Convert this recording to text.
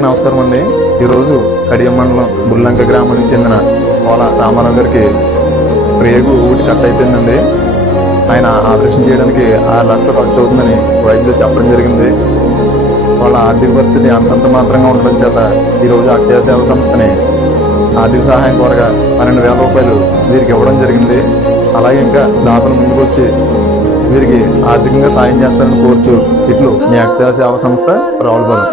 అందరికీ నమస్కారం అండి. ఈరోజు కడియం మండలం బుల్లంక గ్రామానికి చెందిన పోల రామారావు గారికి ప్రేగు ఊటి కట్ అయిపోయిందండి. ఆయన ఆపరేషన్ చేయడానికి 6 లక్షలు ఖర్చు అవుతుందని వైద్యులు చెప్పడం జరిగింది. వాళ్ళ ఆర్థిక పరిస్థితి అంతంత మాత్రంగా ఉండడం చేత ఈరోజు అక్షయ సేవ సంస్థని ఆర్థిక సహాయం కోరగా 12,000 రూపాయలు వీరికి ఇవ్వడం జరిగింది. అలాగే ఇంకా దాతలు ముందుకు వచ్చి వీరికి ఆర్థికంగా సాయం చేస్తారని కోరుచు ఇట్లు మీ అక్షయ సేవ సంస్థ రావులపాలెం.